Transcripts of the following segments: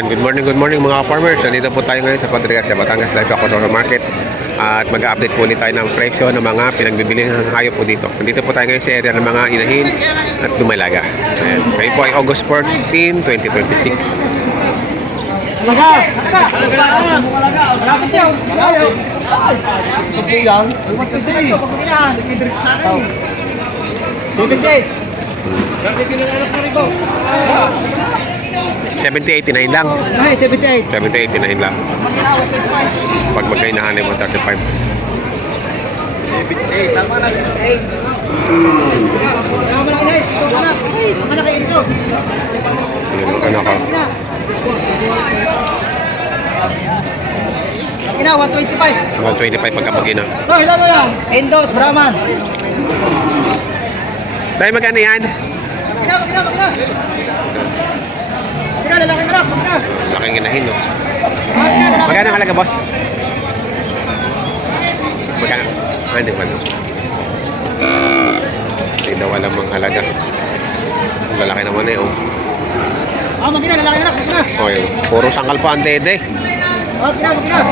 Yan, good morning mga farmers. Nandito po tayo ngayon sa Contreras, Batangas Live Aquaculture Market. At mag-update po ulit tayo ng presyo ng mga pinagbibili ng hayop po dito. Nandito po tayo ngayon sa area ng mga inahin at dumalaga. Ayan. Ngayon po ay August 14, 2026. $70.89 lang. Ay, 78. $70.89 lang. Pag magkainahanay mo, 35. 78. Tama na, 68. Tama na, inay. Tama na. Tama na kayo ito. Ano ka? Ina, 125. 125 pagkapagina. Oh, hilang mo yan. Indot, Brahman. Tayo magkano yan? Magina. Lalaki mo na. Laking inahin, no? Magina. Magkano ang halaga, boss? Magkano? Hindi pa, no? Hindi daw alam ang halaga. Ang lalaki naman eh, oh. Magina, lalaki mo na. Oh, yun. Puro sangkal pa ang dede. Magina. Magina.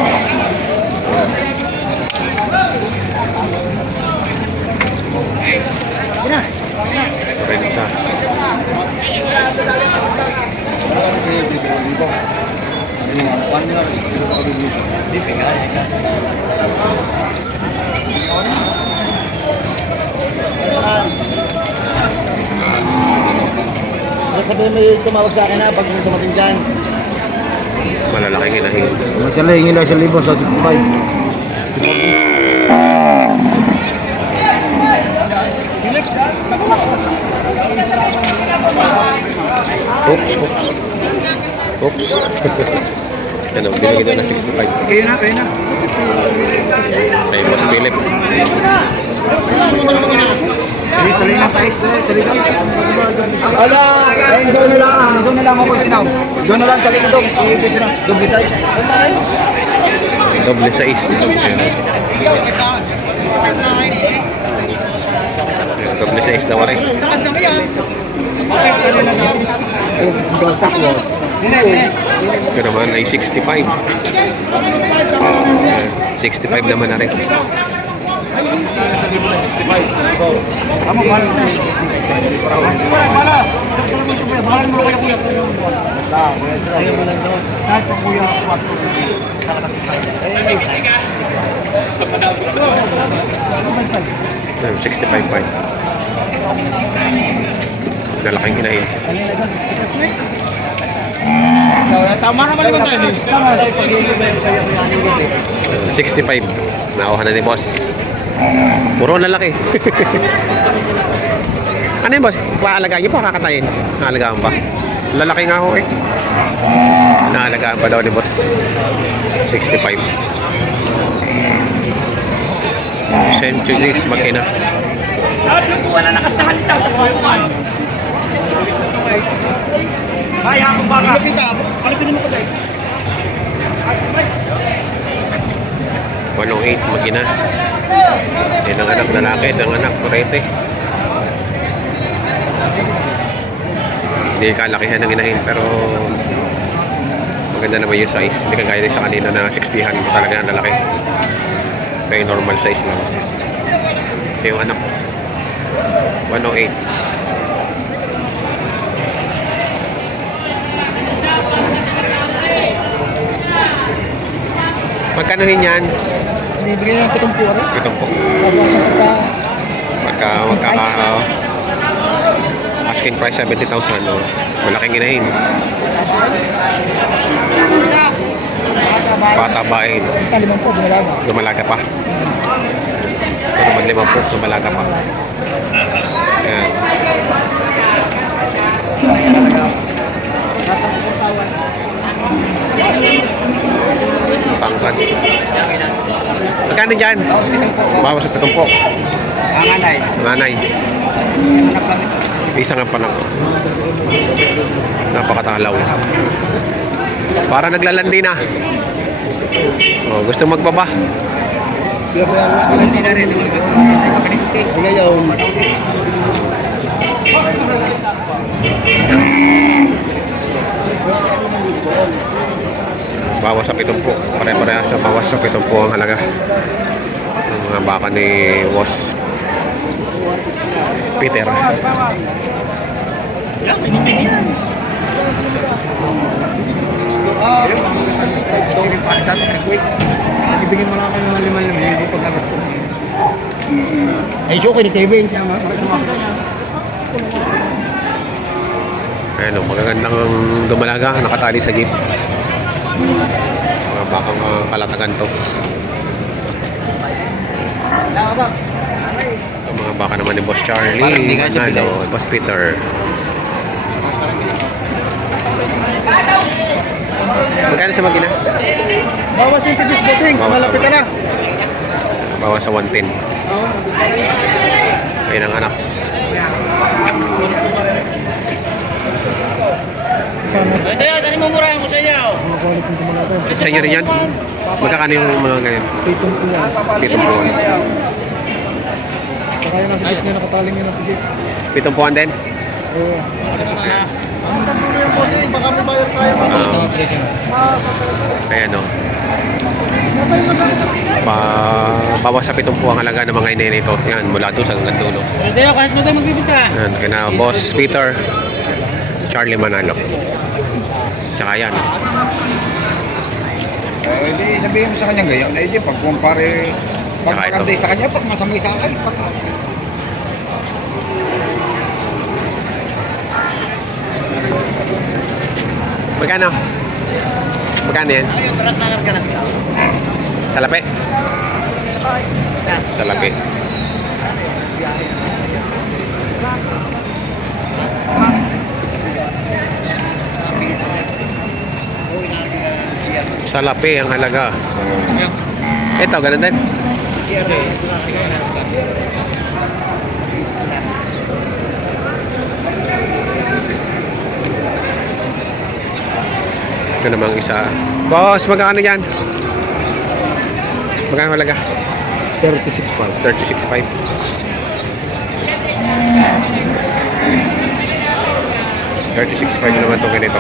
Rin isa. Sabihin mo yung tumawag sa akin na pag dumating dyan. Malalaking inahin. Magkala yung 1,000 sa 65. Oops. Ano, binigyan na ng 65. Kayo na. Kay Boss Philip. Tuloy na size. Tuloy na. Ala, doon na lang ako sinaw. Doon na lang tali ko doon. Ito sinaw. Doble size. Doble size. Ayan. Doble size daw rin. Sakad na yan. Ito naman ay 65. 65 naman na rin. Kamu mahal na. Mahal mo kaya kuya. Ayaw mo lang doon. Kahit pang kuya ako. 65.5. Nalaking inahin. Tama naman naman tayo. 65. Nakuha na ni boss. Puro lalaki. Ano yun, boss? Paalagaan niyo pa, kakatayin? Naalagaan pa? Lalaki nga ako eh. Naalagaan pa daw ni boss. 65. Centuries makina. Wala na kastahan nito. Kaya mo ba ka? Kalipin mo ko tayo. 108 makina. Yan ang anak lalaki, ang anak kurete. Hindi kalakihan ng inahin pero maganda naman yung size. Hindi kagaya din sa kanina na 60han. Talaga ang lalaki. Kaya normal size lang. Ito yung anak. 108. Magkanohin yan? Binibigyan ng 70 rin. Itong po. Tapos Pagka magkakaraw. Asking price 70,000. No? Malaking inahin. Patabain. Isa 5 po, binalaga. Lumalaga pa. Ito naman 5 lumalaga pa. Ayan. Pangkat. Magkano dyan? Bawas sa tumpok. Nanay. Isang ang panak. Napakatalaw. Para naglalandi na. Oh, gusto magbaba. Hindi na rin. Ngayon. bawas sa 70. Pare-parehas sa bawas sa 70 ang halaga. Ang mga baka ni Boss Peter. Ibigin mo lang ako ng 5,000 pagkagat ko. Ay, joke ni TV. Ayan o, magagandang dumalaga, nakatali sa jeep. Mga bakang kalatagan to. Ito mga baka naman ni Boss Charlie, Manalo, Boss Peter. Magkano sa magina? Bawas yung tibis bossing, malapit ka na. Bawas sa 110. Ayun ang anak. Tayo, tani mo murahan ko sa inyo. Sa inyo rin yan? Magkakano yung mga ganyan? Pitong puwan. Saka yung nasa gitna, nakataling yun nasa gitna. Pitong puwan din? Oo. Ang tatlo yung bossing, baka may bayar tayo. Ayan o. Bawas sa 70 ang halaga ng mga inene ito. Yan, mula doon sa hanggang dulo. Tayo, kahit mo tayo magbibita. Yan, kina Boss Peter, Charlie Manalo. Tsaka yan. Hindi, sabihin mo sa kanya ganyan. Eh, di, pag kumpare, pag Saka ito. maganda sa kanya, pag masamay sa akin, pag... Magkano? Magkano yan? Ayun, tarat ka na. Salapi? Salapi. Salapi ang halaga. Ito, ganun din. Ito namang isa. Boss, magkano yan? Magkano halaga? 36,500. 36.5. $36.5 naman itong ganito.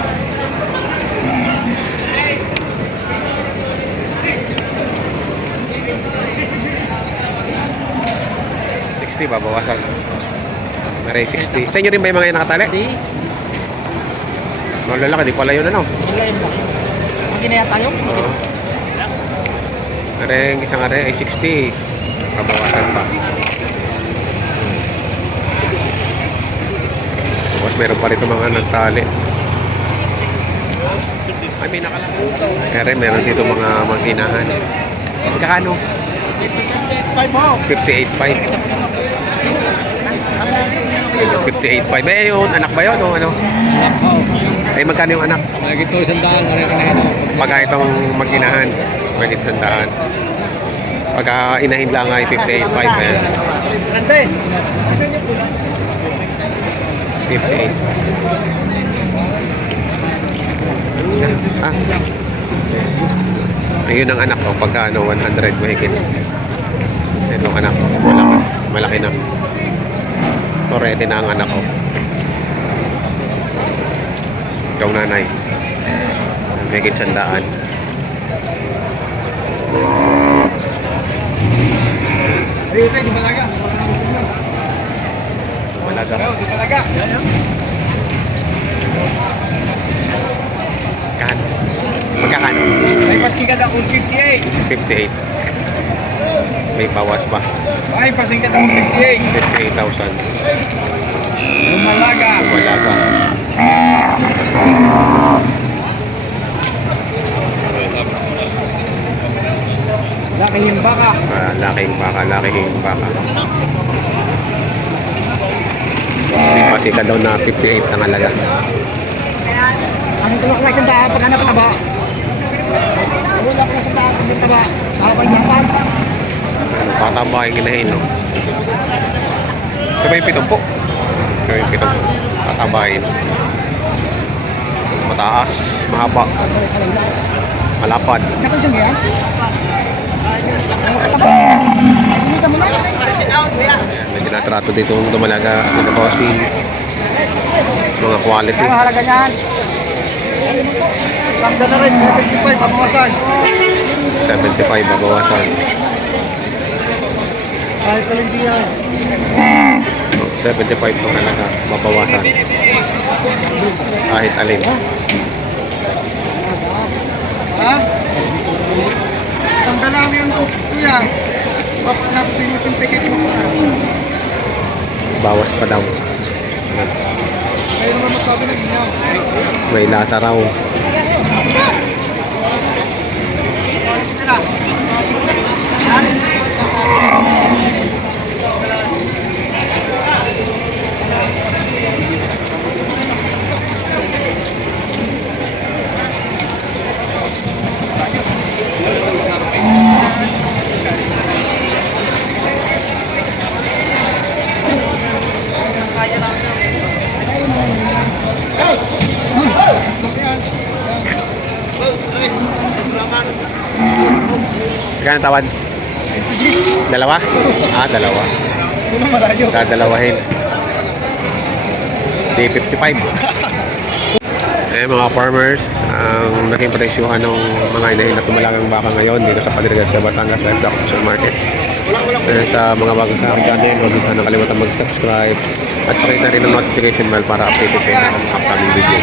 $60 babawasan. Maray 60. Sa inyo rin ba yung mga nakatali? Mga lalaki, di pala yun ano? Ang ginaya tayo? Oo. Maray, isang aray ay 60. Babawasan pa. Tapos meron pa rito mga nagtali. Ay, may nakalaki. Pero meron dito mga mag-inahan. Kakano? 58.5. 58.5. Eh, yun, anak ba yun o ano? Ay, magkano yung anak? Lagi ito, 100, maraming kanina. Pagka itong mag-inahan, pwede 100. Pagka inahin lang ay 58.5. Ayan. Grande! 58. Ah. Ayun ang anak ko, pagka ano, 100 mahigit. Itong anak ko, malaki na. So, ready na ang anak ko. Ikaw nanay. Mahigit 100. Ayun tayo, di balaga. Malaga. Di balaga. Kan. Magkakano? May pasking ka daw kung 58. 58. May bawas pa. May pasking ka daw kung 58. 58,000. Lumalaga. Malaga. Laki yung baka. Laking baka, laking baka. May pasika daw na 58 ang halaga. Ano ito lang isang daan pag hanap taba? Wala ko isang daan pag taba. Kapal dapat. Ano, pataba yung inahin, no? Ito ba yung pitompo? Ito yung pitompo. Patabahin. Mataas, mahaba, malapad. Napansin mo yan? Dito mo lang. Ayan, may ginatrato dito yung dumalaga sa bossing. Mga quality. Ano halaga niyan? 10. Tanggal na rin, 75, pabawasan. 75 babawasan. Kahit talang di yan. 75 po talaga babawasan. Kahit alin. Ha? Tanggal lang yun, kuya. Tapos na pinutin ticket mo. Bawas pa daw. Ayaw naman magsabi ng inyo. May lasa raw. Kaya tawad? Dalawa? Dalawa. Dadalawahin. Day 55. Mga farmers, ang naging presyuhan ng mga inahin na tumalagang baka ngayon dito sa Padrigal sa Batangas Live Auction Market. Sa mga bago sa aking channel, huwag din sana kalimutan mag-subscribe at pakita rin ang notification bell para updated kayo ng upcoming video.